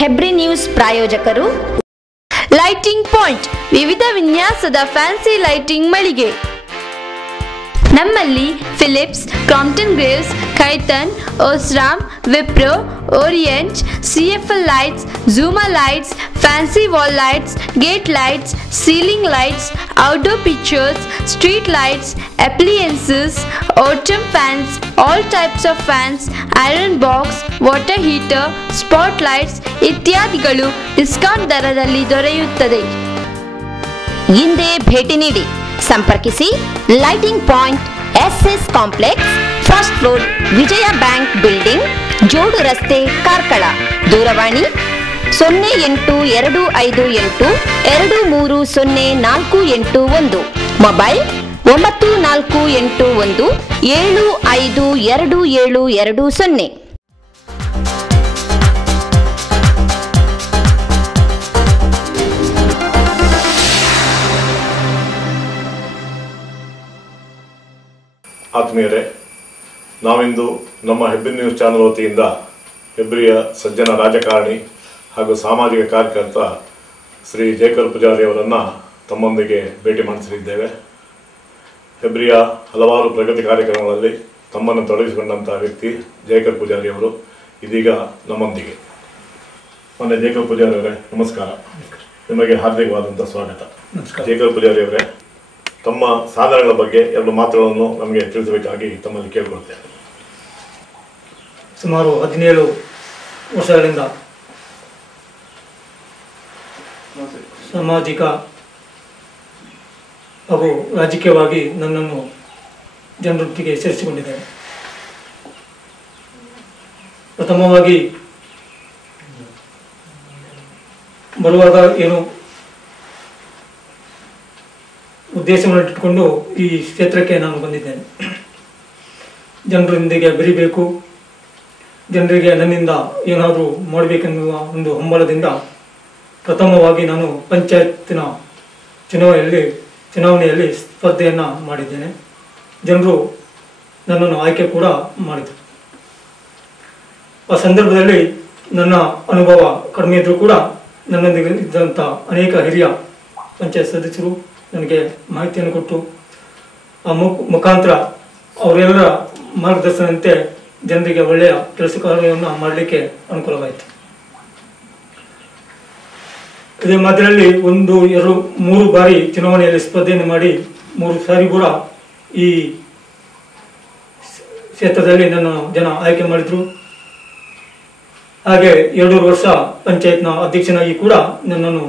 Hebri news ಪ್ರಾಯೋಜಕರು lighting point, ವಿವಿಧ ವಿನ್ಯಾಸದ ಫ್ಯಾನ್ಸಿ ಲೈಟಿಂಗ್ ಮಳಿಗೆ. ನಮ್ಮಲ್ಲಿ Philips, Crompton Greaves, Khaitan, Osram, Wipro, Orient, CFL lights, ಝೂಮಾ lights, fancy wall lights, gate lights, ceiling lights, outdoor pictures, street lights, appliances, autumn fans, all types of fans, iron box, water heater, spotlights ಇತ್ಯಾದಿಗಳು discount ದರದಲ್ಲಿ ದೊರೆಯುತ್ತದೆ. ಹಿಂದೆ ಭೇಟಿ ನೀಡಿ. ಸಂಪರ್ಕಿಸಿ lighting point, SS complex, first floor, Vijaya bank building, Jodu Raste, Karkala. ದೂರವಾಣಿ 082582308481. Mobile 9481752720. ಆತ್ಮೀಯರೇ, ನಾವಿಂದು ನಮ್ಮ ಹೆಬ್ರಿ ನ್ಯೂಸ್ ಚಾನಲ್ ವತಿಯಿಂದ ಹೆಬ್ರಿಯ ಸಜ್ಜನ ರಾಜಕಾರಣಿ ಹಾಗೂ ಸಾಮಾಜಿಕ ಕಾರ್ಯಕರ್ತ ಶ್ರೀ ಜಯಕರ್ ಪೂಜಾರಿ ಅವರನ್ನು ತಮ್ಮೊಂದಿಗೆ ಭೇಟಿ ಮಾಡಿಸಲಿದ್ದೇವೆ. ಹೆಬ್ರಿಯ ಹಲವಾರು ಪ್ರಗತಿ ಕಾರ್ಯಕ್ರಮಗಳಲ್ಲಿ ತಮ್ಮನ್ನು ತೊಡಗಿಸಿಕೊಂಡಂಥ ವ್ಯಕ್ತಿ ಜಯಕರ್ ಪೂಜಾರಿ ಅವರು ಇದೀಗ ನಮ್ಮೊಂದಿಗೆ. ಮೊನ್ನೆ ಜಯಕರ್ ಪೂಜಾರಿ ಅವರೇ, ನಮಸ್ಕಾರ. ನಿಮಗೆ ಹಾರ್ದಿಕವಾದಂಥ ಸ್ವಾಗತ. ಜಯಕರ್ ಪೂಜಾರಿ ಅವರೇ, ತಮ್ಮ ಸಾಧನೆಗಳ ಬಗ್ಗೆ 2 ಮಾತುಗಳನ್ನು ನಮಗೆ ತಿಳಿಸಬೇಕಾಗಿ ತಮ್ಮಲ್ಲಿ ಕೇಳಿಕೊಳ್ತೇನೆ. ಸುಮಾರು 17 ವರ್ಷಗಳಿಂದ ಸಾಮಾಜಿಕ ಹಾಗೂ ರಾಜಕೀಯವಾಗಿ ನನ್ನನ್ನು ಜನರೊಟ್ಟಿಗೆ ಸೇರಿಸಿಕೊಂಡಿದ್ದೇನೆ. ಪ್ರಥಮವಾಗಿ ಬರುವಾಗ ಏನು ಉದ್ದೇಶವನ್ನು ಇಟ್ಟುಕೊಂಡು ಈ ಕ್ಷೇತ್ರಕ್ಕೆ ನಾನು ಬಂದಿದ್ದೇನೆ. ಜನರೊಂದಿಗೆ ಬೆರಿಬೇಕು, ಜನರಿಗೆ ನನ್ನಿಂದ ಏನಾದರೂ ಮಾಡಬೇಕೆನ್ನುವ ಒಂದು ಹಂಬಲದಿಂದ ಪ್ರಥಮವಾಗಿ ನಾನು ಪಂಚಾಯತಿನ ಚುನಾವಣೆಯಲ್ಲಿ ಸ್ಪರ್ಧೆಯನ್ನು ಮಾಡಿದ್ದೇನೆ. ಜನರು ನನ್ನನ್ನು ಆಯ್ಕೆ ಕೂಡ ಮಾಡಿದರು. ಆ ಸಂದರ್ಭದಲ್ಲಿ ನನ್ನ ಅನುಭವ ಕಡಿಮೆ ಇದ್ದರೂ ಕೂಡ ನನ್ನೊಂದಿಗೆ ಇದ್ದಂಥ ಅನೇಕ ಹಿರಿಯ ಪಂಚಾಯತ್ ಸದಸ್ಯರು ನನಗೆ ಮಾಹಿತಿಯನ್ನು ಕೊಟ್ಟು ಆ ಮುಖಾಂತರ ಅವರೆಲ್ಲರ ಮಾರ್ಗದರ್ಶನದಂತೆ ಜನರಿಗೆ ಒಳ್ಳೆಯ ಕೆಲಸ ಕಾರ್ಯವನ್ನು ಮಾಡಲಿಕ್ಕೆ ಅನುಕೂಲವಾಯಿತು. ಇದೇ ಮಾತಿನಲ್ಲಿ 1, 2, 3 ಬಾರಿ ಚುನಾವಣೆಯಲ್ಲಿ ಸ್ಪರ್ಧೆಯನ್ನು ಮಾಡಿ 3 ಸಾರಿ ಕೂಡ ಈ ಕ್ಷೇತ್ರದಲ್ಲಿ ನನ್ನ ಜನ ಆಯ್ಕೆ ಮಾಡಿದರು. ಹಾಗೆ 2 ವರ್ಷ ಪಂಚಾಯತ್ನ ಅಧ್ಯಕ್ಷನಾಗಿ ಕೂಡ ನನ್ನನ್ನು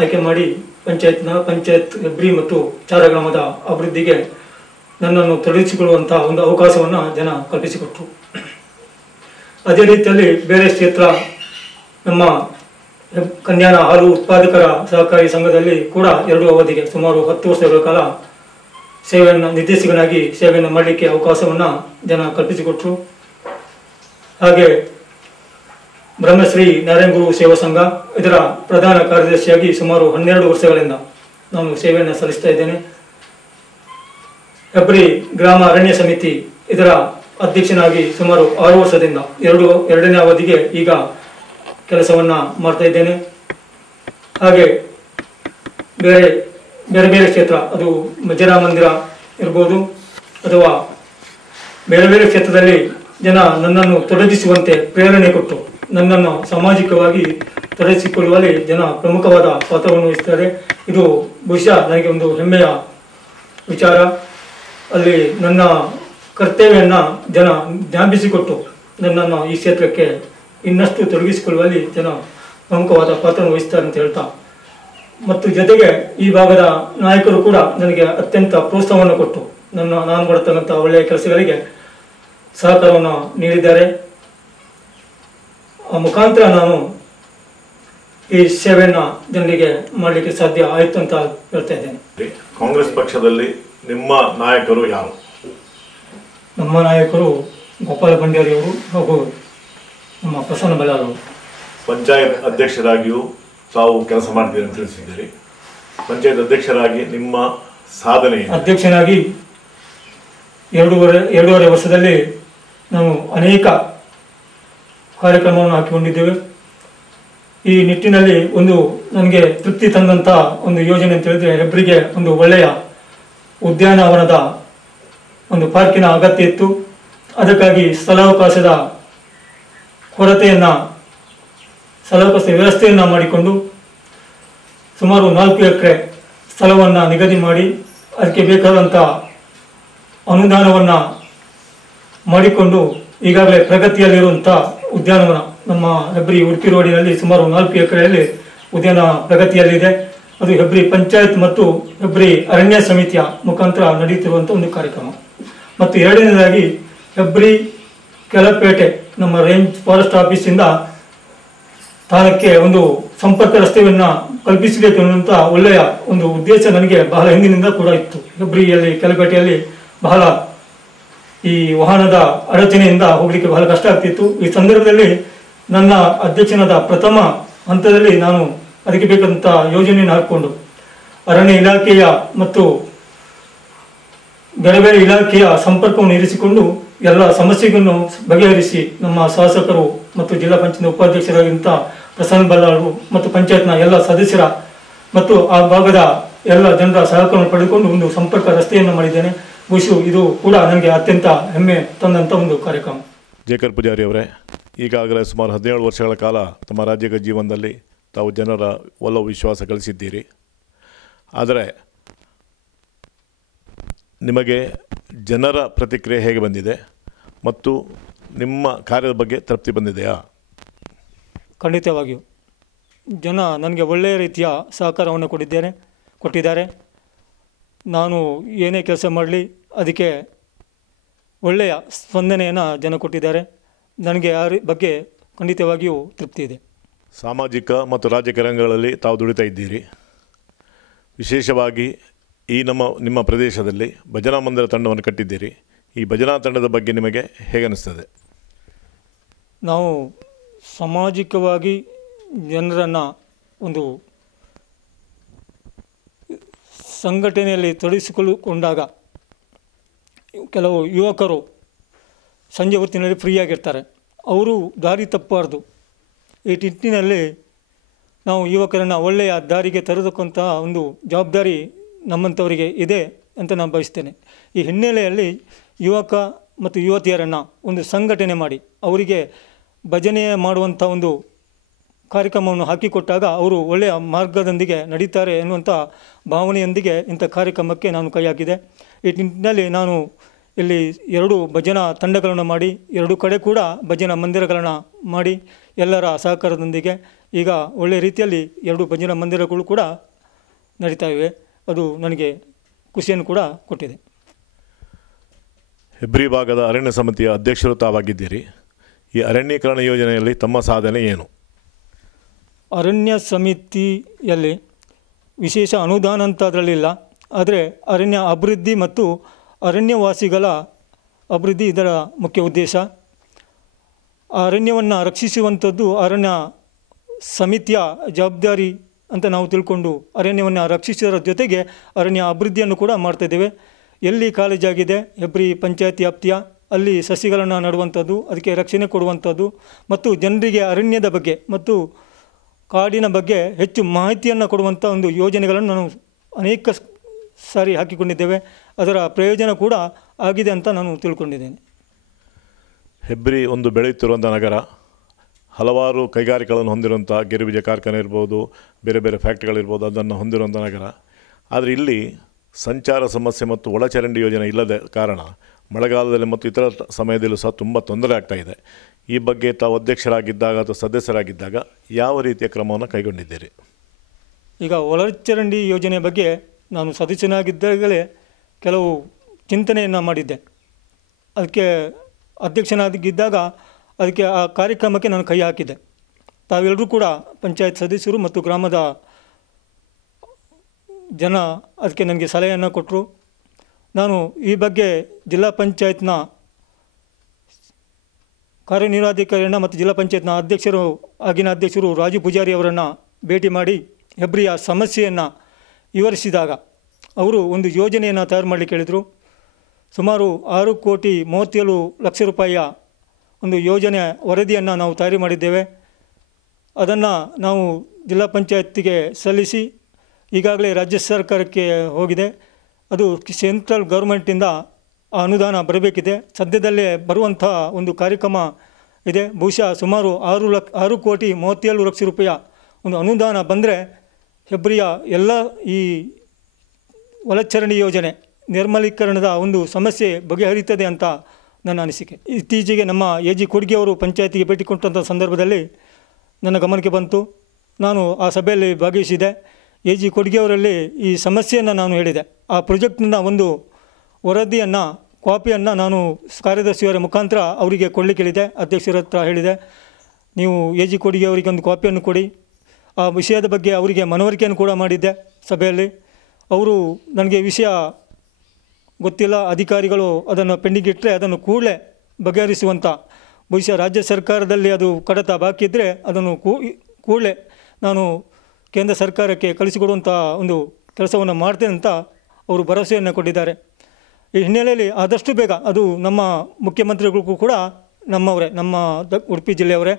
ಆಯ್ಕೆ ಮಾಡಿ ಪಂಚಾಯತ್ ಹೆಬ್ರಿ ಮತ್ತು ಚಾರ ಗ್ರಾಮದ ಅಭಿವೃದ್ಧಿಗೆ ನನ್ನನ್ನು ತೊಡಗಿಸಿಕೊಳ್ಳುವಂಥ ಒಂದು ಅವಕಾಶವನ್ನು ಜನ ಕಲ್ಪಿಸಿಕೊಟ್ಟರು. ಅದೇ ರೀತಿಯಲ್ಲಿ ಬೇರೆ ಕ್ಷೇತ್ರ ನಮ್ಮ ಕನ್ಯಾನ ಹಾಲು ಉತ್ಪಾದಕರ ಸಹಕಾರಿ ಸಂಘದಲ್ಲಿ ಕೂಡ 2 ಅವಧಿಗೆ ಸುಮಾರು 10 ವರ್ಷಗಳ ಕಾಲ ನಿರ್ದೇಶಕನಾಗಿ ಸೇವೆಯನ್ನು ಮಾಡಲಿಕ್ಕೆ ಅವಕಾಶವನ್ನು ಜನ ಕಲ್ಪಿಸಿಕೊಟ್ಟರು. ಹಾಗೆ ಬ್ರಹ್ಮಶ್ರೀ ನಾರಾಯಣ ಗುರು ಸೇವಾ ಸಂಘ ಇದರ ಪ್ರಧಾನ ಕಾರ್ಯದರ್ಶಿಯಾಗಿ ಸುಮಾರು 12 ವರ್ಷಗಳಿಂದ ನಾನು ಸೇವೆಯನ್ನು ಸಲ್ಲಿಸ್ತಾ ಇದ್ದೇನೆ. ಹೆಬ್ರಿ ಗ್ರಾಮ ಅರಣ್ಯ ಸಮಿತಿ ಇದರ ಅಧ್ಯಕ್ಷನಾಗಿ ಸುಮಾರು 6 ವರ್ಷದಿಂದ 2ನೇ ಅವಧಿಗೆ ಈಗ ಕೆಲಸವನ್ನು ಮಾಡ್ತಾ ಇದ್ದೇನೆ. ಹಾಗೆ ಬೇರೆ ಬೇರೆ ಕ್ಷೇತ್ರ, ಅದು ಮಜ್ಜನ ಮಂದಿರ ಇರ್ಬೋದು ಅಥವಾ ಬೇರೆ ಬೇರೆ ಕ್ಷೇತ್ರದಲ್ಲಿ ಜನ ನನ್ನನ್ನು ತೊಡಗಿಸುವಂತೆ ಪ್ರೇರಣೆ ಕೊಟ್ಟು ನನ್ನನ್ನು ಸಾಮಾಜಿಕವಾಗಿ ತೊಡಗಿಸಿಕೊಳ್ಳುವಲ್ಲಿ ಜನ ಪ್ರಮುಖವಾದ ಪಾತ್ರವನ್ನು ವಹಿಸ್ತಾರೆ. ಇದು ಬಹುಶಃ ನನಗೆ ಒಂದು ಹೆಮ್ಮೆಯ ವಿಚಾರ. ಅಲ್ಲಿ ನನ್ನ ಕರ್ತವ್ಯವನ್ನು ಜನ ಜ್ಞಾಪಿಸಿಕೊಟ್ಟು ನನ್ನನ್ನು ಈ ಕ್ಷೇತ್ರಕ್ಕೆ ಇನ್ನಷ್ಟು ತೊಡಗಿಸಿಕೊಳ್ಳುವಲ್ಲಿ ಜನ ಪ್ರಮುಖವಾದ ಪಾತ್ರವನ್ನು ವಹಿಸ್ತಾರೆ ಅಂತ ಹೇಳ್ತಾ, ಮತ್ತು ಜೊತೆಗೆ ಈ ಭಾಗದ ನಾಯಕರು ಕೂಡ ನನಗೆ ಅತ್ಯಂತ ಪ್ರೋತ್ಸಾಹವನ್ನು ಕೊಟ್ಟು ನಾನು ಮಾಡತಕ್ಕಂಥ ಒಳ್ಳೆಯ ಕೆಲಸಗಳಿಗೆ ಸಹಕಾರವನ್ನು ನೀಡಿದ್ದಾರೆ. ಆ ಮುಖಾಂತರ ನಾನು ಈ ಸೇವೆಯನ್ನು ಜನರಿಗೆ ಮಾಡಲಿಕ್ಕೆ ಸಾಧ್ಯ ಆಯಿತು ಅಂತ ಹೇಳ್ತಾ ಇದ್ದೇನೆ. ಕಾಂಗ್ರೆಸ್ ಪಕ್ಷದಲ್ಲಿ ನಿಮ್ಮ ನಾಯಕರು ಯಾರು? ನಮ್ಮ ನಾಯಕರು ಗೋಪಾಲ ಬಂಡೇರಿಯವರು ಹಾಗೂ ನಮ್ಮ ಪ್ರಸನ್ನ ಬಲ್ಲಾಳ್ ಅವರು. ಪಂಚಾಯತ್ ಅಧ್ಯಕ್ಷರಾಗಿಯೂ ತಾವು ಕೆಲಸ ಮಾಡ್ತೀರಿ ಅಂತ ತಿಳಿಸಿದ್ದೀರಿ. ಪಂಚಾಯತ್ ಅಧ್ಯಕ್ಷರಾಗಿ ನಿಮ್ಮ ಸಾಧನೆ? ಅಧ್ಯಕ್ಷನಾಗಿ 2.5 ವರ್ಷದಲ್ಲಿ ನಾವು ಅನೇಕ ಕಾರ್ಯಕ್ರಮವನ್ನು ಹಾಕಿಕೊಂಡಿದ್ದೇವೆ. ಈ ನಿಟ್ಟಿನಲ್ಲಿ ಒಂದು ನನಗೆ ತೃಪ್ತಿ ತಂದಂಥ ಒಂದು ಯೋಜನೆ ಅಂತ ಹೇಳಿದ್ರೆ, ಹೆಬ್ರಿಗೆ ಒಂದು ಒಳ್ಳೆಯ ಉದ್ಯಾನವನದ ಒಂದು ಪಾರ್ಕಿನ ಅಗತ್ಯ ಇತ್ತು. ಅದಕ್ಕಾಗಿ ಸ್ಥಳಾವಕಾಶದ ವ್ಯವಸ್ಥೆಯನ್ನು ಮಾಡಿಕೊಂಡು ಸುಮಾರು 4 ಎಕರೆ ಸ್ಥಳವನ್ನು ನಿಗದಿ ಮಾಡಿ ಅದಕ್ಕೆ ಬೇಕಾದಂಥ ಅನುದಾನವನ್ನು ಮಾಡಿಕೊಂಡು ಈಗಾಗಲೇ ಪ್ರಗತಿಯಲ್ಲಿರುವಂಥ ಉದ್ಯಾನವನ ನಮ್ಮ ಹೆಬ್ರಿ ಉಡುಪಿ ರೋಡಿನಲ್ಲಿ ಸುಮಾರು 4 ಎಕರೆಯಲ್ಲಿ ಉದ್ಯಾನ ಪ್ರಗತಿಯಲ್ಲಿದೆ. ಅದು ಹೆಬ್ರಿ ಪಂಚಾಯತ್ ಮತ್ತು ಹೆಬ್ರಿ ಅರಣ್ಯ ಸಮಿತಿಯ ಮುಖಾಂತರ ನಡೆಯುತ್ತಿರುವಂಥ ಒಂದು ಕಾರ್ಯಕ್ರಮ. ಮತ್ತು ಎರಡನೇದಾಗಿ ಹೆಬ್ರಿ ಕೆಳಪೇಟೆ ನಮ್ಮ ರೇಂಜ್ ಫಾರೆಸ್ಟ್ ಆಫೀಸಿಂದ ತಾಣಕ್ಕೆ ಒಂದು ಸಂಪರ್ಕ ರಸ್ತೆಯನ್ನು ಕಲ್ಪಿಸಬೇಕು ಅನ್ನುವಂಥ ಒಳ್ಳೆಯ ಒಂದು ಉದ್ದೇಶ ನನಗೆ ಬಹಳ ಹಿಂದಿನಿಂದ ಕೂಡ ಇತ್ತು. ಹೆಬ್ರಿಯಲ್ಲಿ ಕೆಳಪೇಟೆಯಲ್ಲಿ ಬಹಳ ಈ ವಾಹನದ ಅಡಚಣೆಯಿಂದ ಹೋಗಲಿಕ್ಕೆ ಬಹಳ ಕಷ್ಟ ಆಗ್ತಿತ್ತು. ಈ ಸಂದರ್ಭದಲ್ಲಿ ನನ್ನ ಅಧ್ಯಕ್ಷನಾದ ಪ್ರಥಮ ಹಂತದಲ್ಲಿ ನಾನು ಅದಕ್ಕೆ ಬೇಕಾದಂಥ ಯೋಜನೆಯನ್ನು ಹಾಕಿಕೊಂಡು ಅರಣ್ಯ ಇಲಾಖೆಯ ಮತ್ತು ಬೇರೆ ಬೇರೆ ಇಲಾಖೆಯ ಸಂಪರ್ಕವನ್ನು ಇರಿಸಿಕೊಂಡು ಎಲ್ಲ ಸಮಸ್ಯೆಗಳನ್ನು ಬಗೆಹರಿಸಿ ನಮ್ಮ ಶಾಸಕರು ಮತ್ತು ಜಿಲ್ಲಾ ಪಂಚಾಯತ್ ಉಪಾಧ್ಯಕ್ಷರಾಗಿದ್ದಂಥ ಪ್ರಸನ್ನ ಬಲ್ಲಾಳರು ಮತ್ತು ಪಂಚಾಯತ್ನ ಎಲ್ಲ ಸದಸ್ಯರ ಮತ್ತು ಆ ಭಾಗದ ಎಲ್ಲ ಜನರ ಸಹಕಾರವನ್ನು ಪಡೆದುಕೊಂಡು ಒಂದು ಸಂಪರ್ಕ ರಸ್ತೆಯನ್ನು ಮಾಡಿದ್ದೇನೆ. ಬಹುಶಃ ಇದು ಕೂಡ ನನಗೆ ಅತ್ಯಂತ ಹೆಮ್ಮೆ ತಂದಂಥ ಒಂದು ಕಾರ್ಯಕ್ರಮ. ಜೇಕರ್ ಪೂಜಾರಿ ಅವರೇ, ಈಗಾಗಲೇ ಸುಮಾರು 17 ವರ್ಷಗಳ ಕಾಲ ತಮ್ಮ ರಾಜಕೀಯ ಜೀವನದಲ್ಲಿ ತಾವು ಜನರ ಒಲವು ವಿಶ್ವಾಸ ಗಳಿಸಿದ್ದೀರಿ. ಆದರೆ ನಿಮಗೆ ಜನರ ಪ್ರತಿಕ್ರಿಯೆ ಹೇಗೆ ಬಂದಿದೆ ಮತ್ತು ನಿಮ್ಮ ಕಾರ್ಯದ ಬಗ್ಗೆ ತೃಪ್ತಿ ಬಂದಿದೆಯಾ? ಖಂಡಿತವಾಗಿಯೂ ಜನ ನನಗೆ ಒಳ್ಳೆಯ ರೀತಿಯ ಸಹಕಾರವನ್ನು ಕೊಟ್ಟಿದ್ದಾರೆ. ನಾನು ಏನೇ ಕೆಲಸ ಮಾಡಲಿ ಅದಕ್ಕೆ ಒಳ್ಳೆಯ ಸ್ಪಂದನೆಯನ್ನು ಜನ ಕೊಟ್ಟಿದ್ದಾರೆ. ನನಗೆ ಆ ಬಗ್ಗೆ ಖಂಡಿತವಾಗಿಯೂ ತೃಪ್ತಿ ಇದೆ. ಸಾಮಾಜಿಕ ಮತ್ತು ರಾಜಕೀಯ ರಂಗಗಳಲ್ಲಿ ತಾವು ದುಡಿತಾ ಇದ್ದೀರಿ. ವಿಶೇಷವಾಗಿ ಈ ನಿಮ್ಮ ಪ್ರದೇಶದಲ್ಲಿ ಭಜನಾ ಮಂದಿರ ತಂಡವನ್ನು ಕಟ್ಟಿದ್ದೀರಿ. ಈ ಭಜನಾ ತಂಡದ ಬಗ್ಗೆ ನಿಮಗೆ ಹೇಗೆ ಅನಿಸ್ತದೆ? ನಾವು ಸಾಮಾಜಿಕವಾಗಿ ಜನರನ್ನು ಒಂದು ಸಂಘಟನೆಯಲ್ಲಿ ತೊಡಗಿಸಿಕೊಂಡಾಗ ಕೆಲವು ಯುವಕರು ಸಂಜೆ ಹೊತ್ತಿನಲ್ಲಿ ಫ್ರೀಯಾಗಿರ್ತಾರೆ. ಅವರು ದಾರಿ ತಪ್ಪಬಾರ್ದು. ಈ ನಿಟ್ಟಿನಲ್ಲಿ ನಾವು ಯುವಕರನ್ನು ಒಳ್ಳೆಯ ದಾರಿಗೆ ತರತಕ್ಕಂಥ ಒಂದು ಜವಾಬ್ದಾರಿ ನಮ್ಮಂಥವರಿಗೆ ಇದೆ ಅಂತ ನಾನು ಭಾವಿಸ್ತೇನೆ. ಈ ಹಿನ್ನೆಲೆಯಲ್ಲಿ ಯುವಕ ಮತ್ತು ಯುವತಿಯರನ್ನು ಒಂದು ಸಂಘಟನೆ ಮಾಡಿ ಅವರಿಗೆ ಭಜನೆ ಮಾಡುವಂಥ ಒಂದು ಕಾರ್ಯಕ್ರಮವನ್ನು ಹಾಕಿಕೊಟ್ಟಾಗ ಅವರು ಒಳ್ಳೆಯ ಮಾರ್ಗದೊಂದಿಗೆ ನಡೀತಾರೆ ಎನ್ನುವಂಥ ಭಾವನೆಯೊಂದಿಗೆ ಇಂಥ ಕಾರ್ಯಕ್ರಮಕ್ಕೆ ನಾನು ಕೈ ಹಾಕಿದೆ. ಈ ನಿಟ್ಟಿನಲ್ಲಿ ನಾನು ಇಲ್ಲಿ 2 ಭಜನಾ ತಂಡಗಳನ್ನು ಮಾಡಿ 2 ಕಡೆ ಕೂಡ ಭಜನಾ ಮಂದಿರಗಳನ್ನು ಮಾಡಿ ಎಲ್ಲರ ಸಹಕಾರದೊಂದಿಗೆ ಈಗ ಒಳ್ಳೆಯ ರೀತಿಯಲ್ಲಿ 2 ಭಜನಾ ಮಂದಿರಗಳು ಕೂಡ ನಡೀತಾ ಇವೆ. ಅದು ನನಗೆ ಖುಷಿಯನ್ನು ಕೂಡ ಕೊಟ್ಟಿದೆ. ಹೆಬ್ರಿ ಭಾಗದ ಅರಣ್ಯ ಸಮಿತಿಯ ಅಧ್ಯಕ್ಷರು ತಾವಾಗಿದ್ದೀರಿ. ಈ ಅರಣ್ಯೀಕರಣ ಯೋಜನೆಯಲ್ಲಿ ತಮ್ಮ ಸಾಧನೆ ಏನು? ಅರಣ್ಯ ಸಮಿತಿಯಲ್ಲಿ ವಿಶೇಷ ಅನುದಾನ ಅಂತ ಅದರಲ್ಲಿಲ್ಲ. ಆದರೆ ಅರಣ್ಯ ಅಭಿವೃದ್ಧಿ ಮತ್ತು ಅರಣ್ಯವಾಸಿಗಳ ಅಭಿವೃದ್ಧಿ ಇದರ ಮುಖ್ಯ ಉದ್ದೇಶ. ಅರಣ್ಯವನ್ನು ರಕ್ಷಿಸುವಂಥದ್ದು ಅರಣ್ಯ ಸಮಿತಿಯ ಜವಾಬ್ದಾರಿ ಅಂತ ನಾವು ತಿಳ್ಕೊಂಡು ಅರಣ್ಯವನ್ನು ರಕ್ಷಿಸೋರ ಜೊತೆಗೆ ಅರಣ್ಯ ಅಭಿವೃದ್ಧಿಯನ್ನು ಕೂಡ ಮಾಡ್ತಾಯಿದ್ದೇವೆ. ಎಲ್ಲಿ ಕಾಲೇಜಾಗಿದೆ ಹೆಬ್ರಿ ಪಂಚಾಯತ್ ವ್ಯಾಪ್ತಿಯ ಅಲ್ಲಿ ಸಸಿಗಳನ್ನು ನೆಡುವಂಥದ್ದು, ಅದಕ್ಕೆ ರಕ್ಷಣೆ ಕೊಡುವಂಥದ್ದು ಮತ್ತು ಜನರಿಗೆ ಅರಣ್ಯದ ಬಗ್ಗೆ ಮತ್ತು ಕಾಡಿನ ಬಗ್ಗೆ ಹೆಚ್ಚು ಮಾಹಿತಿಯನ್ನು ಕೊಡುವಂಥ ಒಂದು ಯೋಜನೆಗಳನ್ನು ನಾವು ಅನೇಕ ಸಾರಿ ಹಾಕಿಕೊಂಡಿದ್ದೇವೆ. ಅದರ ಪ್ರಯೋಜನ ಕೂಡ ಆಗಿದೆ ಅಂತ ನಾನು ತಿಳ್ಕೊಂಡಿದ್ದೇನೆ. ಹೆಬ್ರಿ ಒಂದು ಬೆಳೆಯುತ್ತಿರುವಂಥ ನಗರ, ಹಲವಾರು ಕೈಗಾರಿಕೆಗಳನ್ನು ಹೊಂದಿರುವಂಥ ಗೆರುಬೀಜ ಕಾರ್ಖಾನೆ ಇರ್ಬೋದು, ಬೇರೆ ಬೇರೆ ಫ್ಯಾಕ್ಟ್ರಿಗಳಿರ್ಬೋದು, ಅದನ್ನು ಹೊಂದಿರುವಂಥ ನಗರ. ಆದರೆ ಇಲ್ಲಿ ಸಂಚಾರ ಸಮಸ್ಯೆ ಮತ್ತು ಒಳಚರಂಡಿ ಯೋಜನೆ ಇಲ್ಲದ ಕಾರಣ ಮಳೆಗಾಲದಲ್ಲಿ ಮತ್ತು ಇತರ ಸಮಯದಲ್ಲೂ ಸಹ ತುಂಬ ತೊಂದರೆ ಆಗ್ತಾಯಿದೆ. ಈ ಬಗ್ಗೆ ತಾವು ಅಧ್ಯಕ್ಷರಾಗಿದ್ದಾಗ ಅಥವಾ ಸದಸ್ಯರಾಗಿದ್ದಾಗ ಯಾವ ರೀತಿಯ ಕ್ರಮವನ್ನು ಕೈಗೊಂಡಿದ್ದೀರಿ? ಈಗ ಒಳಚರಂಡಿ ಯೋಜನೆ ಬಗ್ಗೆ ನಾನು ಸದಸ್ಯನಾಗಿದ್ದಾಗಲೇ ಕೆಲವು ಚಿಂತನೆಯನ್ನು ಮಾಡಿದ್ದೆ. ಅದಕ್ಕೆ ಅಧ್ಯಕ್ಷನಾಗಿದ್ದಾಗ ಅದಕ್ಕೆ ಆ ಕಾರ್ಯಕ್ರಮಕ್ಕೆ ನಾನು ಕೈ ಹಾಕಿದ್ದೆ. ತಾವೆಲ್ಲರೂ ಕೂಡ ಪಂಚಾಯತ್ ಸದಸ್ಯರು ಮತ್ತು ಗ್ರಾಮದ ಜನ ಅದಕ್ಕೆ ನನಗೆ ಸಲಹೆಯನ್ನು ಕೊಟ್ಟರು. ನಾನು ಈ ಬಗ್ಗೆ ಜಿಲ್ಲಾ ಪಂಚಾಯತ್ನ ಕಾರ್ಯನಿರ್ವಹಣಾಧಿಕಾರಿಯನ್ನು ಮತ್ತು ಜಿಲ್ಲಾ ಪಂಚಾಯತ್ನ ಆಗಿನ ಅಧ್ಯಕ್ಷರು ರಾಜು ಪೂಜಾರಿ ಅವರನ್ನು ಭೇಟಿ ಮಾಡಿ ಹೆಬ್ರಿಯ ಸಮಸ್ಯೆಯನ್ನು ವಿವರಿಸಿದಾಗ ಅವರು ಒಂದು ಯೋಜನೆಯನ್ನು ತಯಾರು ಮಾಡಲಿಕ್ಕೆ ಹೇಳಿದರು. ಸುಮಾರು 6,37,00,000 ರೂಪಾಯಿಯ ಒಂದು ಯೋಜನೆ ವರದಿಯನ್ನು ನಾವು ತಯಾರಿ ಮಾಡಿದ್ದೇವೆ. ಅದನ್ನು ನಾವು ಜಿಲ್ಲಾ ಪಂಚಾಯತಿಗೆ ಸಲ್ಲಿಸಿ ಈಗಾಗಲೇ ರಾಜ್ಯ ಸರ್ಕಾರಕ್ಕೆ ಹೋಗಿದೆ. ಅದು ಸೆಂಟ್ರಲ್ ಗೌರ್ಮೆಂಟಿಂದ ಆ ಅನುದಾನ ಬರಬೇಕಿದೆ. ಸದ್ಯದಲ್ಲೇ ಬರುವಂಥ ಒಂದು ಕಾರ್ಯಕ್ರಮ ಇದೆ. ಬಹುಶಃ ಸುಮಾರು 6,37,00,000 ರೂಪಾಯಿ ಒಂದು ಅನುದಾನ ಬಂದರೆ ಹೆಬ್ರಿಯ ಎಲ್ಲ ಈ ಒಳಚರಂಡಿ ಯೋಜನೆ ನಿರ್ಮಲೀಕರಣದ ಒಂದು ಸಮಸ್ಯೆ ಬಗೆಹರಿಯುತ್ತದೆ ಅಂತ ನನ್ನ ಅನಿಸಿಕೆ. ಇತ್ತೀಚೆಗೆ ನಮ್ಮ AG ಕೊಡ್ಗೆಯವರು ಪಂಚಾಯತಿಗೆ ಭೇಟಿ ಕೊಟ್ಟಂಥ ಸಂದರ್ಭದಲ್ಲಿ ನನ್ನ ಗಮನಕ್ಕೆ ಬಂತು. ನಾನು ಆ ಸಭೆಯಲ್ಲಿ ಭಾಗವಹಿಸಿದೆ. AG ಕೊಡ್ಗೆಯವರಲ್ಲಿ ಈ ಸಮಸ್ಯೆಯನ್ನು ನಾನು ಹೇಳಿದೆ. ಆ ಪ್ರಾಜೆಕ್ಟ್ನ ಒಂದು ವರದಿಯನ್ನು ಕಾಪಿಯನ್ನು ನಾನು ಕಾರ್ಯದರ್ಶಿಯವರ ಮುಖಾಂತರ ಅವರಿಗೆ ಕೊಡಲಿಕ್ಕೆ ಹೇಳಿದೆ. ಅಧ್ಯಕ್ಷರ ಹತ್ರ ಹೇಳಿದೆ, ನೀವು AG ಕೊಡ್ಗೆ ಅವರಿಗೆ ಒಂದು ಕಾಪಿಯನ್ನು ಕೊಡಿ. ಆ ವಿಷಯದ ಬಗ್ಗೆ ಅವರಿಗೆ ಮನವರಿಕೆಯನ್ನು ಕೂಡ ಮಾಡಿದ್ದೆ ಸಭೆಯಲ್ಲಿ. ಅವರು ನನಗೆ ವಿಷಯ ಗೊತ್ತಿಲ್ಲ, ಅಧಿಕಾರಿಗಳು ಅದನ್ನು ಪೆಂಡಿಂಗ್ ಇಟ್ಟರೆ ಅದನ್ನು ಕೂಡಲೇ ಬಗೆಹರಿಸುವಂಥ, ಬಹುಶಃ ರಾಜ್ಯ ಸರ್ಕಾರದಲ್ಲಿ ಅದು ಕಡತ ಬಾಕಿ ಇದ್ದರೆ ಅದನ್ನು ಕೂಡಲೇ ನಾನು ಕೇಂದ್ರ ಸರ್ಕಾರಕ್ಕೆ ಕಳಿಸಿಕೊಡುವಂಥ ಒಂದು ಕೆಲಸವನ್ನು ಮಾಡ್ತೇನೆ ಅಂತ ಅವರು ಭರವಸೆಯನ್ನು ಕೊಟ್ಟಿದ್ದಾರೆ. ಈ ಹಿನ್ನೆಲೆಯಲ್ಲಿ ಆದಷ್ಟು ಬೇಗ ಅದು ನಮ್ಮ ಮುಖ್ಯಮಂತ್ರಿಗಳಿಗೂ ಕೂಡ ನಮ್ಮವರೇ, ನಮ್ಮ ಉಡುಪಿ ಜಿಲ್ಲೆಯವರೇ,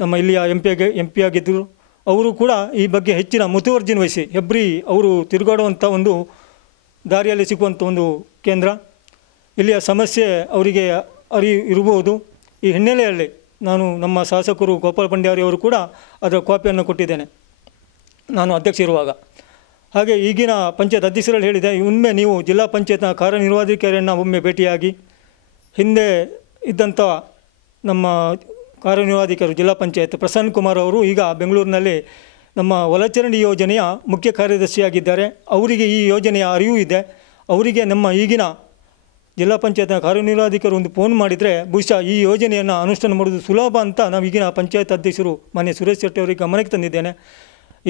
ನಮ್ಮ ಇಲ್ಲಿಯ MP ಆಗಿದ್ದರು. ಅವರು ಕೂಡ ಈ ಬಗ್ಗೆ ಹೆಚ್ಚಿನ ಮುತುವರ್ಜಿನ ವಹಿಸಿ ಹೆಬ್ರಿ ಅವರು ತಿರುಗಾಡುವಂಥ ಒಂದು ದಾರಿಯಲ್ಲಿ ಸಿಗುವಂಥ ಒಂದು ಕೇಂದ್ರ, ಇಲ್ಲಿಯ ಸಮಸ್ಯೆ ಅವರಿಗೆ ಇರಬಹುದು. ಈ ಹಿನ್ನೆಲೆಯಲ್ಲಿ ನಾನು ನಮ್ಮ ಶಾಸಕರು ಗೋಪಾಲ್ ಪಂಡ್ಯಾರಿ ಅವರು ಕೂಡ ಅದರ ಕಾಪಿಯನ್ನು ಕೊಟ್ಟಿದ್ದೇನೆ ನಾನು ಅಧ್ಯಕ್ಷ ಇರುವಾಗ. ಹಾಗೆ ಈಗಿನ ಪಂಚಾಯತ್ ಅಧ್ಯಕ್ಷರಲ್ಲಿ ಹೇಳಿದೆ, ಒಮ್ಮೆ ನೀವು ಜಿಲ್ಲಾ ಪಂಚಾಯತ್ನ ಕಾರ್ಯನಿರ್ವಹಣಾಧಿಕಾರಿಯನ್ನು ಒಮ್ಮೆ ಭೇಟಿಯಾಗಿ, ಹಿಂದೆ ಇದ್ದಂಥ ನಮ್ಮ ಕಾರ್ಯನಿರ್ವಹಣಾಧಿಕಾರಿ ಜಿಲ್ಲಾ ಪಂಚಾಯತ್ ಪ್ರಸನ್ನ ಕುಮಾರ್ ಅವರು ಈಗ ಬೆಂಗಳೂರಿನಲ್ಲಿ ನಮ್ಮ ಒಳಚರಂಡಿ ಯೋಜನೆಯ ಮುಖ್ಯ ಕಾರ್ಯದರ್ಶಿಯಾಗಿದ್ದಾರೆ. ಅವರಿಗೆ ಈ ಯೋಜನೆಯ ಅರಿವು ಇದೆ. ಅವರಿಗೆ ನಮ್ಮ ಈಗಿನ ಜಿಲ್ಲಾ ಪಂಚಾಯತ್ನ ಕಾರ್ಯನಿರ್ವಹಣಾಧಿಕಾರಿ ಒಂದು ಫೋನ್ ಮಾಡಿದರೆ ಬಹುಶಃ ಈ ಯೋಜನೆಯನ್ನು ಅನುಷ್ಠಾನ ಮಾಡೋದು ಸುಲಭ ಅಂತ ನಾವು ಈಗಿನ ಪಂಚಾಯತ್ ಅಧ್ಯಕ್ಷರು ಮಾನ್ಯ ಸುರೇಶ್ ಶೆಟ್ಟಿ ಅವರಿಗೆ ಗಮನಕ್ಕೆ ತಂದಿದ್ದೇನೆ.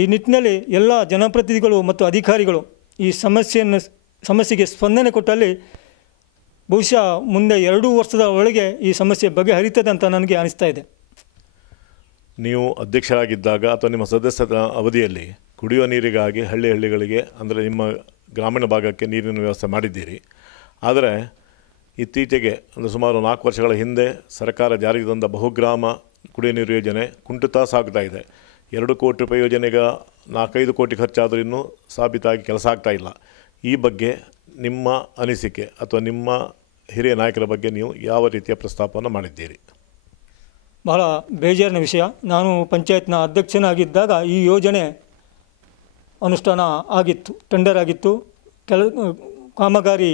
ಈ ನಿಟ್ಟಿನಲ್ಲಿ ಎಲ್ಲ ಜನಪ್ರತಿನಿಧಿಗಳು ಮತ್ತು ಅಧಿಕಾರಿಗಳು ಈ ಸಮಸ್ಯೆಗೆ ಸ್ಪಂದನೆ ಕೊಟ್ಟಲ್ಲಿ ಬಹುಶಃ ಮುಂದೆ 2 ವರ್ಷದ ಒಳಗೆ ಈ ಸಮಸ್ಯೆ ಬಗೆಹರಿತದೆ ಅಂತ ನನಗೆ ಅನಿಸ್ತಾ ಇದೆ. ನೀವು ಅಧ್ಯಕ್ಷರಾಗಿದ್ದಾಗ ಅಥವಾ ನಿಮ್ಮ ಸದಸ್ಯರ ಅವಧಿಯಲ್ಲಿ ಕುಡಿಯುವ ನೀರಿಗಾಗಿ ಹಳ್ಳಿಗಳಿಗೆ ಅಂದರೆ ನಿಮ್ಮ ಗ್ರಾಮೀಣ ಭಾಗಕ್ಕೆ ನೀರಿನ ವ್ಯವಸ್ಥೆ ಮಾಡಿದ್ದೀರಿ. ಆದರೆ ಇತ್ತೀಚೆಗೆ ಅಂದರೆ ಸುಮಾರು 4 ವರ್ಷಗಳ ಹಿಂದೆ ಸರ್ಕಾರ ಜಾರಿಗೆ ತಂದ ಬಹುಗ್ರಾಮ ಕುಡಿಯುವ ನೀರು ಯೋಜನೆ ಕುಂಟುತ್ತಾ ಸಾಗ್ತಾ ಇದೆ. 2 ಕೋಟಿ ರೂಪಾಯಿ ಯೋಜನೆಗೆ 4-5 ಕೋಟಿ ಖರ್ಚಾದರೂ ಇನ್ನೂ ಸಾಬೀತಾಗಿ ಕೆಲಸ ಆಗ್ತಾ ಇಲ್ಲ. ಈ ಬಗ್ಗೆ ನಿಮ್ಮ ಅನಿಸಿಕೆ ಅಥವಾ ನಿಮ್ಮ ಹಿರಿಯ ನಾಯಕರ ಬಗ್ಗೆ ನೀವು ಯಾವ ರೀತಿಯ ಪ್ರಸ್ತಾಪವನ್ನು ಮಾಡಿದ್ದೀರಿ? ಬಹಳ ಬೇಜಾರಿನ ವಿಷಯ. ನಾನು ಪಂಚಾಯತ್ನ ಅಧ್ಯಕ್ಷನಾಗಿದ್ದಾಗ ಈ ಯೋಜನೆ ಅನುಷ್ಠಾನ ಆಗಿತ್ತು, ಟೆಂಡರ್ ಆಗಿತ್ತು. ಕಾಮಗಾರಿ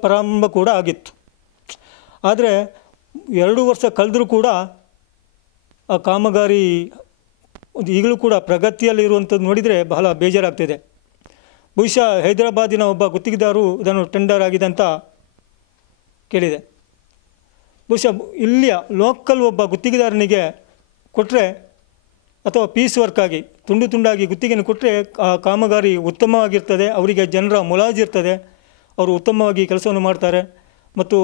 ಪ್ರಾರಂಭ ಕೂಡ ಆಗಿತ್ತು. ಆದರೆ 2 ವರ್ಷ ಕಳೆದರೂ ಕೂಡ ಆ ಕಾಮಗಾರಿ ಈಗಲೂ ಕೂಡ ಪ್ರಗತಿಯಲ್ಲಿರುವಂಥದ್ದು ನೋಡಿದರೆ ಬಹಳ ಬೇಜಾರಾಗ್ತಿದೆ. ಬಹುಶಃ ಹೈದರಾಬಾದಿನ ಒಬ್ಬ ಗುತ್ತಿಗೆದಾರರು ಇದನ್ನು ಟೆಂಡರ್ ಆಗಿದೆ ಅಂತ ಕೇಳಿದೆ. ಬಹುಶಃ ಇಲ್ಲಿಯ ಲೋಕಲ್ ಒಬ್ಬ ಗುತ್ತಿಗೆದಾರನಿಗೆ ಕೊಟ್ಟರೆ ಅಥವಾ ಪೀಸ್ ವರ್ಕಾಗಿ ತುಂಡಾಗಿ ಗುತ್ತಿಗೆಯನ್ನು ಕೊಟ್ಟರೆ ಆ ಕಾಮಗಾರಿ ಉತ್ತಮವಾಗಿರ್ತದೆ, ಅವರಿಗೆ ಜನರ ಮುಲಾಜಿರ್ತದೆ, ಅವರು ಉತ್ತಮವಾಗಿ ಕೆಲಸವನ್ನು ಮಾಡ್ತಾರೆ ಮತ್ತು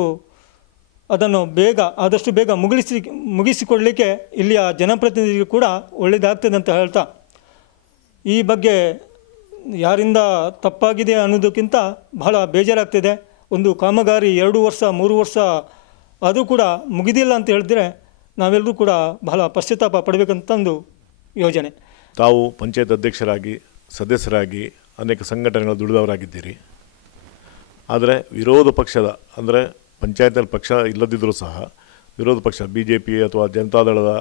ಅದನ್ನು ಆದಷ್ಟು ಬೇಗ ಮುಗಿಸಿಕೊಡಲಿಕ್ಕೆ ಇಲ್ಲಿಯ ಜನಪ್ರತಿನಿಧಿಗಳು ಕೂಡ ಒಳ್ಳೆಯದಾಗ್ತದೆ ಅಂತ ಹೇಳ್ತಾ, ಈ ಬಗ್ಗೆ ಯಾರಿಂದ ತಪ್ಪಾಗಿದೆ ಅನ್ನೋದಕ್ಕಿಂತ ಬಹಳ ಬೇಜಾರಾಗ್ತಿದೆ. ಒಂದು ಕಾಮಗಾರಿ 2 ವರ್ಷ 3 ವರ್ಷ ಆದರೂ ಕೂಡ ಮುಗಿದಿಲ್ಲ ಅಂತ ಹೇಳಿದ್ರೆ ನಾವೆಲ್ಲರೂ ಕೂಡ ಬಹಳ ಪಶ್ಚಾತ್ತಾಪ ಪಡಬೇಕಂತ ಒಂದು ಯೋಜನೆ. ತಾವು ಪಂಚಾಯತ್ ಅಧ್ಯಕ್ಷರಾಗಿ ಸದಸ್ಯರಾಗಿ ಅನೇಕ ಸಂಘಟನೆಗಳು ದುಡಿದವರಾಗಿದ್ದೀರಿ. ಆದರೆ ವಿರೋಧ ಪಕ್ಷದ ಅಂದರೆ ಪಂಚಾಯತ್ನಲ್ಲಿ ಪಕ್ಷ ಇಲ್ಲದಿದ್ದರೂ ಸಹ ವಿರೋಧ ಪಕ್ಷ BJP ಅಥವಾ ಜನತಾದಳದ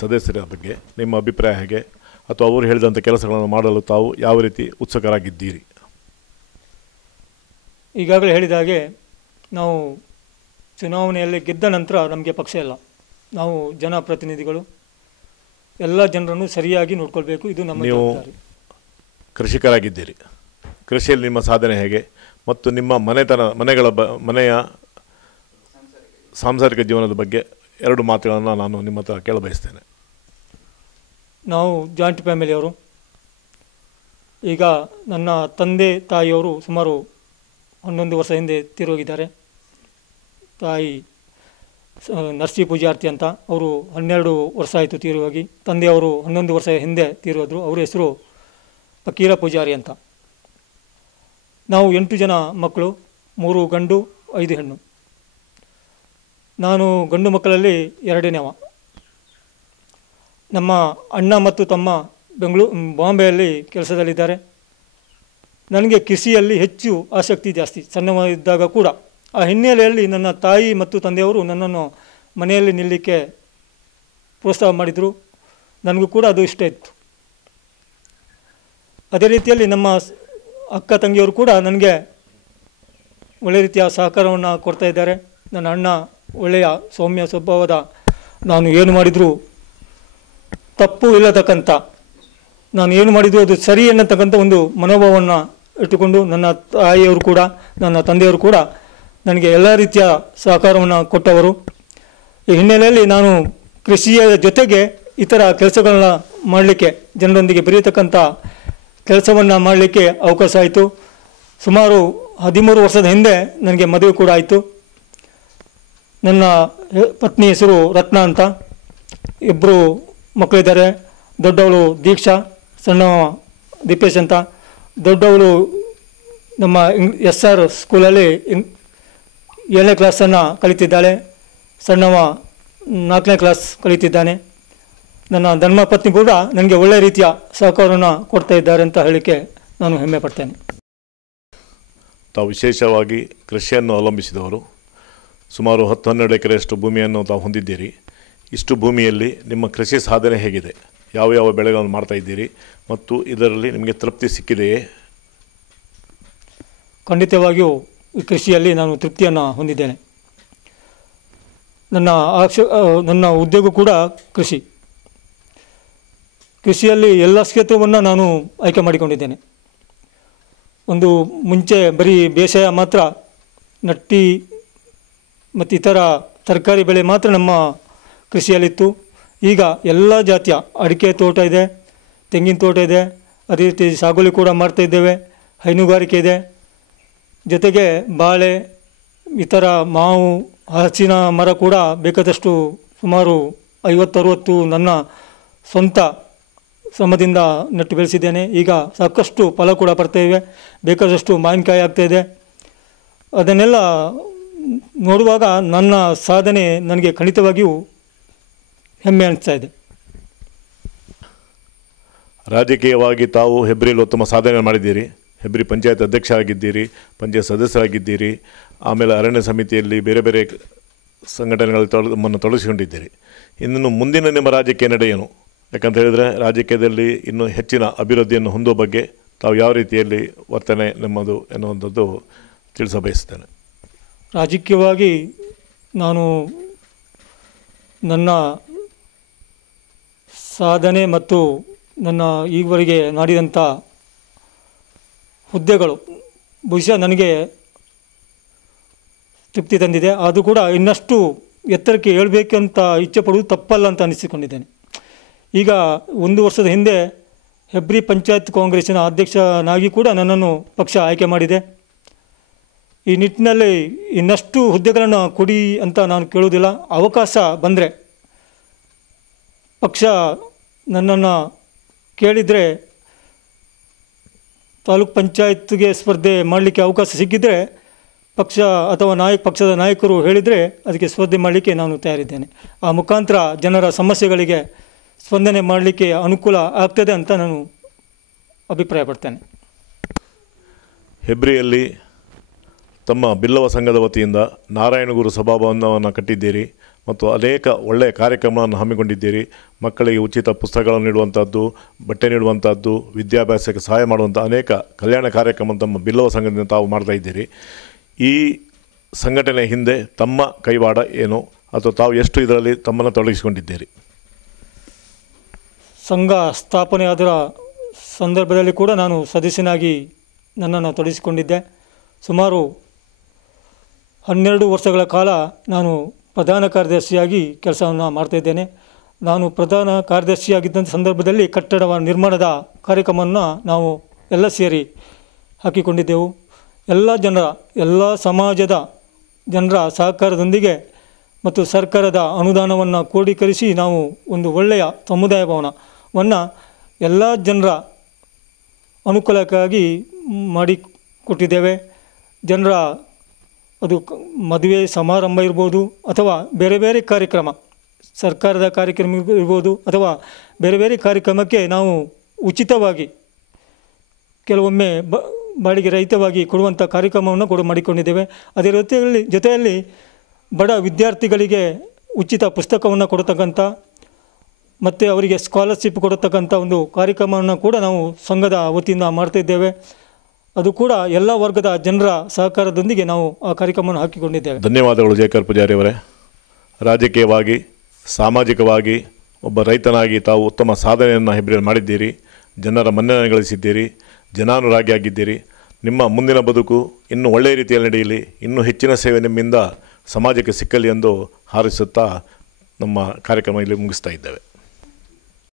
ಸದಸ್ಯರ ಬಗ್ಗೆ ನಿಮ್ಮ ಅಭಿಪ್ರಾಯ ಹೇಗೆ? ಅಥವಾ ಅವರು ಹೇಳಿದಂಥ ಕೆಲಸಗಳನ್ನು ಮಾಡಲು ತಾವು ಯಾವ ರೀತಿ ಉತ್ಸುಕರಾಗಿದ್ದೀರಿ? ಈಗಾಗಲೇ ಹೇಳಿದ ಹಾಗೆ ನಾವು ಚುನಾವಣೆಯಲ್ಲಿ ಗೆದ್ದ ನಂತರ ನಮಗೆ ಪಕ್ಷ ಇಲ್ಲ. ನಾವು ಜನಪ್ರತಿನಿಧಿಗಳು ಎಲ್ಲ ಜನರನ್ನು ಸರಿಯಾಗಿ ನೋಡ್ಕೊಳ್ಬೇಕು, ಇದು ನಮ್ಮ ಜವಾಬ್ದಾರಿ. ಕೃಷಿಕರಾಗಿದ್ದೀರಿ, ಕೃಷಿಯಲ್ಲಿ ನಿಮ್ಮ ಸಾಧನೆ ಹೇಗೆ ಮತ್ತು ನಿಮ್ಮ ಮನೆಯ ಸಾಂಸಾರಿಕ ಜೀವನದ ಬಗ್ಗೆ 2 ಮಾತುಗಳನ್ನು ನಾನು ನಿಮ್ಮ ಹತ್ರ ಕೇಳಬಯಸ್ತೇನೆ. ನಾವು ಜಾಯಿಂಟ್ ಫ್ಯಾಮಿಲಿಯವರು. ಈಗ ನನ್ನ ತಂದೆ ತಾಯಿಯವರು ಸುಮಾರು 11 ವರ್ಷ ಹಿಂದೆ ತೀರೋಗಿದ್ದಾರೆ. ತಾಯಿ ನರ್ಸಿ ಪೂಜಾರ್ತಿ ಅಂತ, ಅವರು 12 ವರ್ಷ ಆಯಿತು ತೀರೋಗಿ. ತಂದೆಯವರು 11 ವರ್ಷ ಹಿಂದೆ ತೀರೋದ್ರು. ಅವರ ಹೆಸರು ಫಕೀರ ಪೂಜಾರಿ ಅಂತ. ನಾವು 8 ಜನ ಮಕ್ಕಳು, 3 ಗಂಡು 5 ಹೆಣ್ಣು. ನಾನು ಗಂಡು ಮಕ್ಕಳಲ್ಲಿ 2ನೇವ. ನಮ್ಮ ಅಣ್ಣ ಮತ್ತು ತಮ್ಮ ಬಾಂಬೆಯಲ್ಲಿ ಕೆಲಸದಲ್ಲಿದ್ದಾರೆ. ನನಗೆ ಕೃಷಿಯಲ್ಲಿ ಹೆಚ್ಚು ಆಸಕ್ತಿ ಜಾಸ್ತಿ ಸಣ್ಣವಿದ್ದಾಗ ಕೂಡ. ಆ ಹಿನ್ನೆಲೆಯಲ್ಲಿ ನನ್ನ ತಾಯಿ ಮತ್ತು ತಂದೆಯವರು ನನ್ನನ್ನು ಮನೆಯಲ್ಲಿ ನಿಲ್ಲಲಿಕ್ಕೆ ಪ್ರೋತ್ಸಾಹ ಮಾಡಿದರು. ನನಗೂ ಕೂಡ ಅದು ಇಷ್ಟ ಇತ್ತು. ಅದೇ ರೀತಿಯಲ್ಲಿ ನಮ್ಮ ಅಕ್ಕ ತಂಗಿಯವರು ಕೂಡ ನನಗೆ ಒಳ್ಳೆಯ ರೀತಿಯ ಸಹಕಾರವನ್ನು ಕೊಡ್ತಾ ಇದ್ದಾರೆ. ನನ್ನ ಅಣ್ಣ ಒಳ್ಳೆಯ ಸೌಮ್ಯ ಸ್ವಭಾವದ, ನಾನು ಏನು ಮಾಡಿದರೂ ತಪ್ಪು ಇಲ್ಲತಕ್ಕಂಥ, ನಾನು ಏನು ಮಾಡಿದರೂ ಅದು ಸರಿ ಎನ್ನತಕ್ಕಂಥ ಒಂದು ಮನೋಭಾವವನ್ನು ಇಟ್ಟುಕೊಂಡು ನನ್ನ ತಾಯಿಯವರು ಕೂಡ ನನ್ನ ತಂದೆಯವರು ಕೂಡ ನನಗೆ ಎಲ್ಲ ರೀತಿಯ ಸಹಕಾರವನ್ನು ಕೊಟ್ಟವರು. ಈ ಹಿನ್ನೆಲೆಯಲ್ಲಿ ನಾನು ಕೃಷಿಯ ಜೊತೆಗೆ ಇತರ ಕೆಲಸಗಳನ್ನ ಮಾಡಲಿಕ್ಕೆ, ಜನರೊಂದಿಗೆ ಬೆರೆಯತಕ್ಕಂಥ ಕೆಲಸವನ್ನು ಮಾಡಲಿಕ್ಕೆ ಅವಕಾಶ ಆಯಿತು. ಸುಮಾರು 13 ವರ್ಷದ ಹಿಂದೆ ನನಗೆ ಮದುವೆ ಕೂಡ ಆಯಿತು. ನನ್ನ ಪತ್ನಿ ಹೆಸರು ರತ್ನ ಅಂತ. ಇಬ್ಬರು ಮಕ್ಕಳಿದ್ದಾರೆ. ದೊಡ್ಡವಳು ದೀಕ್ಷಾ, ಸಣ್ಣವ ದೀಪೇಶ್ ಅಂತ. ದೊಡ್ಡವಳು ನಮ್ಮ SR ಸ್ಕೂಲಲ್ಲಿ 7ನೇ ಕ್ಲಾಸನ್ನು ಕಲಿತಿದ್ದಾಳೆ. ಸಣ್ಣವ 4ನೇ ಕ್ಲಾಸ್ ಕಲಿತಿದ್ದಾನೆ. ನನ್ನ ಧರ್ಮಪತ್ನಿ ಕೂಡ ನನಗೆ ಒಳ್ಳೆಯ ರೀತಿಯ ಸಹಕಾರವನ್ನು ಕೊಡ್ತಾ ಇದ್ದಾರೆ ಅಂತ ಹೇಳಲಿಕ್ಕೆ ನಾನು ಹೆಮ್ಮೆ ಪಡ್ತೇನೆ. ತಾವು ವಿಶೇಷವಾಗಿ ಕೃಷಿಯನ್ನು ಅವಲಂಬಿಸಿದವರು. ಸುಮಾರು 10-12 ಎಕರೆಯಷ್ಟು ಭೂಮಿಯನ್ನು ತಾವು ಹೊಂದಿದ್ದೀರಿ. ಇಷ್ಟು ಭೂಮಿಯಲ್ಲಿ ನಿಮ್ಮ ಕೃಷಿ ಸಾಧನೆ ಹೇಗಿದೆ? ಯಾವ ಯಾವ ಬೆಳೆಗಳನ್ನು ಮಾಡ್ತಾ ಇದ್ದೀರಿ ಮತ್ತು ಇದರಲ್ಲಿ ನಿಮಗೆ ತೃಪ್ತಿ ಸಿಕ್ಕಿದೆಯೇ? ಖಂಡಿತವಾಗಿಯೂ ಈ ಕೃಷಿಯಲ್ಲಿ ನಾನು ತೃಪ್ತಿಯನ್ನು ಹೊಂದಿದ್ದೇನೆ. ನನ್ನ ಉದ್ಯೋಗ ಕೂಡ ಕೃಷಿಯಲ್ಲಿ ಎಲ್ಲ ಕ್ಷೇತ್ರವನ್ನು ನಾನು ಆಯ್ಕೆ ಮಾಡಿಕೊಂಡಿದ್ದೇನೆ. ಒಂದು ಮುಂಚೆ ಬರೀ ಬೇಸಾಯ ಮಾತ್ರ, ನಟ್ಟಿ ಮತ್ತು ಇತರ ತರಕಾರಿ ಬೆಳೆ ಮಾತ್ರ ನಮ್ಮ ಕೃಷಿಯಲ್ಲಿತ್ತು. ಈಗ ಎಲ್ಲ ಜಾತಿಯ ಅಡಿಕೆ ತೋಟ ಇದೆ, ತೆಂಗಿನ ತೋಟ ಇದೆ, ಅದೇ ರೀತಿ ಸಾಗುವಳಿ ಕೂಡ ಮಾಡ್ತಾಯಿದ್ದೇವೆ, ಹೈನುಗಾರಿಕೆ ಇದೆ, ಜೊತೆಗೆ ಬಾಳೆ, ಇತರ ಮಾವು, ಹಲಸಿನ ಮರ ಕೂಡ ಬೇಕಾದಷ್ಟು ಸುಮಾರು 50-60 ನನ್ನ ಸ್ವಂತ ಶ್ರಮದಿಂದ ನೆಟ್ಟು ಬೆಳೆಸಿದ್ದೇನೆ. ಈಗ ಸಾಕಷ್ಟು ಫಲ ಕೂಡ ಬರ್ತಾಯಿವೆ, ಬೇಕಾದಷ್ಟು ಮಾವಿನಕಾಯಿ ಆಗ್ತಾಯಿದೆ. ಅದನ್ನೆಲ್ಲ ನೋಡುವಾಗ ನನ್ನ ಸಾಧನೆ ನನಗೆ ಖಂಡಿತವಾಗಿಯೂ ಹೆಮ್ಮೆ ಅನಿಸ್ತಾ ಇದೆ. ರಾಜಕೀಯವಾಗಿ ತಾವು ಹೆಬ್ರಿಯಲ್ಲಿ ಉತ್ತಮ ಸಾಧನೆ ಮಾಡಿದ್ದೀರಿ. ಹೆಬ್ರಿ ಪಂಚಾಯತ್ ಅಧ್ಯಕ್ಷ ಆಗಿದ್ದೀರಿ, ಪಂಚಾಯತ್ ಸದಸ್ಯರಾಗಿದ್ದೀರಿ, ಆಮೇಲೆ ಅರಣ್ಯ ಸಮಿತಿಯಲ್ಲಿ ಬೇರೆ ಬೇರೆ ಸಂಘಟನೆಗಳಲ್ಲಿ ತಮ್ಮನ್ನು ತೊಡಗಿಸಿಕೊಂಡಿದ್ದೀರಿ. ಇನ್ನು ಮುಂದಿನ ನಿಮ್ಮ ರಾಜಕೀಯ ನಡೆ ಏನು? ಯಾಕಂತ ಹೇಳಿದರೆ ರಾಜಕೀಯದಲ್ಲಿ ಇನ್ನೂ ಹೆಚ್ಚಿನ ಅಭಿವೃದ್ಧಿಯನ್ನು ಹೊಂದುವ ಬಗ್ಗೆ ತಾವು ಯಾವ ರೀತಿಯಲ್ಲಿ ವರ್ತನೆ ನಮ್ಮದು ಎನ್ನುವಂಥದ್ದು ತಿಳಿಸಬಯಸ್ತೇನೆ. ರಾಜಕೀಯವಾಗಿ ನಾನು ನನ್ನ ಸಾಧನೆ ಮತ್ತು ನನ್ನ ಈವರೆಗೆ ಮಾಡಿದಂಥ ಹುದ್ದೆಗಳು ಬಹುಶಃ ನನಗೆ ತೃಪ್ತಿ ತಂದಿದೆ. ಅದು ಕೂಡ ಇನ್ನಷ್ಟು ಎತ್ತರಕ್ಕೆ ಹೇಳಬೇಕಂತ ಇಚ್ಛೆ ಪಡುವುದು ತಪ್ಪಲ್ಲ ಅಂತ ಅನಿಸಿಕೊಂಡಿದ್ದೇನೆ. ಈಗ 1 ವರ್ಷದ ಹಿಂದೆ ಹೆಬ್ರಿ ಪಂಚಾಯತ್ ಕಾಂಗ್ರೆಸ್ಸಿನ ಅಧ್ಯಕ್ಷನಾಗಿ ಕೂಡ ನನ್ನನ್ನು ಪಕ್ಷ ಆಯ್ಕೆ ಮಾಡಿದೆ. ಈ ನಿಟ್ಟಿನಲ್ಲಿ ಇನ್ನಷ್ಟು ಹುದ್ದೆಗಳನ್ನು ಕೊಡಿ ಅಂತ ನಾನು ಕೇಳುವುದಿಲ್ಲ. ಅವಕಾಶ ಬಂದರೆ ಪಕ್ಷ ನನ್ನನ್ನು ಕೇಳಿದರೆ, ತಾಲೂಕು ಪಂಚಾಯತ್ಗೆ ಸ್ಪರ್ಧೆ ಮಾಡಲಿಕ್ಕೆ ಅವಕಾಶ ಸಿಕ್ಕಿದರೆ, ಪಕ್ಷ ಅಥವಾ ಪಕ್ಷದ ನಾಯಕರು ಹೇಳಿದರೆ ಅದಕ್ಕೆ ಸ್ಪರ್ಧೆ ಮಾಡಲಿಕ್ಕೆ ನಾನು ತಯಾರಿದ್ದೇನೆ. ಆ ಮುಖಾಂತರ ಜನರ ಸಮಸ್ಯೆಗಳಿಗೆ ಸ್ಪಂದನೆ ಮಾಡಲಿಕ್ಕೆ ಅನುಕೂಲ ಆಗ್ತದೆ ಅಂತ ನಾನು ಅಭಿಪ್ರಾಯಪಡ್ತೇನೆ. ಹೆಬ್ರಿಯಲ್ಲಿ ತಮ್ಮ ಬಿಲ್ಲವ ಸಂಘದ ವತಿಯಿಂದ ನಾರಾಯಣಗುರು ಸಭಾಭವನವನ್ನು ಕಟ್ಟಿದ್ದೀರಿ ಮತ್ತು ಅನೇಕ ಒಳ್ಳೆಯ ಕಾರ್ಯಕ್ರಮಗಳನ್ನು ಹಮ್ಮಿಕೊಂಡಿದ್ದೀರಿ. ಮಕ್ಕಳಿಗೆ ಉಚಿತ ಪುಸ್ತಕಗಳನ್ನು ನೀಡುವಂಥದ್ದು, ಬಟ್ಟೆ ನೀಡುವಂಥದ್ದು, ವಿದ್ಯಾಭ್ಯಾಸಕ್ಕೆ ಸಹಾಯ ಮಾಡುವಂಥ ಅನೇಕ ಕಲ್ಯಾಣ ಕಾರ್ಯಕ್ರಮ ತಮ್ಮ ಬಿಲ್ಲವ ಸಂಘದಿಂದ ತಾವು ಮಾಡ್ತಾ ಇದ್ದೀರಿ. ಈ ಸಂಘಟನೆ ಹಿಂದೆ ತಮ್ಮ ಕೈವಾಡ ಏನು, ಅಥವಾ ತಾವು ಎಷ್ಟು ಇದರಲ್ಲಿ ತಮ್ಮನ್ನು ತೊಡಗಿಸಿಕೊಂಡಿದ್ದೀರಿ? ಸಂಘ ಸ್ಥಾಪನೆಯಾದ ಸಂದರ್ಭದಲ್ಲಿ ಕೂಡ ನಾನು ಸದಸ್ಯನಾಗಿ ನನ್ನನ್ನು ತೊಡಗಿಸಿಕೊಂಡಿದ್ದೆ. ಸುಮಾರು 12 ವರ್ಷಗಳ ಕಾಲ ನಾನು ಪ್ರಧಾನ ಕಾರ್ಯದರ್ಶಿಯಾಗಿ ಕೆಲಸವನ್ನು ಮಾಡ್ತಾಯಿದ್ದೇನೆ. ನಾನು ಪ್ರಧಾನ ಕಾರ್ಯದರ್ಶಿಯಾಗಿದ್ದಂಥ ಸಂದರ್ಭದಲ್ಲಿ ಕಟ್ಟಡ ನಿರ್ಮಾಣದ ಕಾರ್ಯಕ್ರಮವನ್ನು ನಾವು ಎಲ್ಲ ಸೇರಿ ಹಾಕಿಕೊಂಡಿದ್ದೆವು. ಎಲ್ಲ ಸಮಾಜದ ಜನರ ಸಹಕಾರದೊಂದಿಗೆ ಮತ್ತು ಸರ್ಕಾರದ ಅನುದಾನವನ್ನು ಕ್ರೋಢೀಕರಿಸಿ ನಾವು ಒಂದು ಒಳ್ಳೆಯ ಸಮುದಾಯ ಭವನವನ್ನು ಎಲ್ಲ ಜನರ ಅನುಕೂಲಕ್ಕಾಗಿ ಮಾಡಿಕೊಟ್ಟಿದ್ದೇವೆ. ಜನರ ಅದು ಮದುವೆ ಸಮಾರಂಭ ಇರ್ಬೋದು, ಅಥವಾ ಬೇರೆ ಬೇರೆ ಕಾರ್ಯಕ್ರಮ, ಸರ್ಕಾರದ ಕಾರ್ಯಕ್ರಮ ಇರ್ಬೋದು, ಅಥವಾ ಬೇರೆ ಬೇರೆ ಕಾರ್ಯಕ್ರಮಕ್ಕೆ ನಾವು ಉಚಿತವಾಗಿ ಕೆಲವೊಮ್ಮೆ ಬಾಡಿಗೆ ರಹಿತವಾಗಿ ಕೊಡುವಂಥ ಕಾರ್ಯಕ್ರಮವನ್ನು ಕೂಡ ಮಾಡಿಕೊಂಡಿದ್ದೇವೆ. ಅದೇ ಜೊತೆಯಲ್ಲಿ ಬಡ ವಿದ್ಯಾರ್ಥಿಗಳಿಗೆ ಉಚಿತ ಪುಸ್ತಕವನ್ನು ಕೊಡತಕ್ಕಂಥ ಮತ್ತು ಅವರಿಗೆ ಸ್ಕಾಲರ್ಶಿಪ್ ಕೊಡತಕ್ಕಂಥ ಒಂದು ಕಾರ್ಯಕ್ರಮವನ್ನು ಕೂಡ ನಾವು ಸಂಘದ ವತಿಯಿಂದ ಮಾಡ್ತಾಯಿದ್ದೇವೆ. ಅದು ಕೂಡ ಎಲ್ಲ ವರ್ಗದ ಜನರ ಸಹಕಾರದೊಂದಿಗೆ ನಾವು ಆ ಕಾರ್ಯಕ್ರಮವನ್ನು ಹಾಕಿಕೊಂಡಿದ್ದೇವೆ. ಧನ್ಯವಾದಗಳು ಜಯಕರ್ ಪೂಜಾರಿ ಅವರೇ. ರಾಜಕೀಯವಾಗಿ ಸಾಮಾಜಿಕವಾಗಿ ಒಬ್ಬ ರೈತನಾಗಿ ತಾವು ಉತ್ತಮ ಸಾಧನೆಯನ್ನು ಹೆಬ್ರಿಯಲ್ಲಿ ಮಾಡಿದ್ದೀರಿ. ಜನರ ಮನ್ನಣೆ ಗಳಿಸಿದ್ದೀರಿ, ಜನಾನುರಾಗಿಯಾಗಿದ್ದೀರಿ. ನಿಮ್ಮ ಮುಂದಿನ ಬದುಕು ಇನ್ನೂ ಒಳ್ಳೆಯ ರೀತಿಯಲ್ಲಿ ನಡೆಯಲಿ, ಇನ್ನೂ ಹೆಚ್ಚಿನ ಸೇವೆ ನಿಮ್ಮಿಂದ ಸಮಾಜಕ್ಕೆ ಸಿಕ್ಕಲಿ ಎಂದು ಹಾರೈಸುತ್ತಾ ನಮ್ಮ ಕಾರ್ಯಕ್ರಮ ಇಲ್ಲಿ ಮುಗಿಸ್ತಾ ಇದ್ದೇವೆ.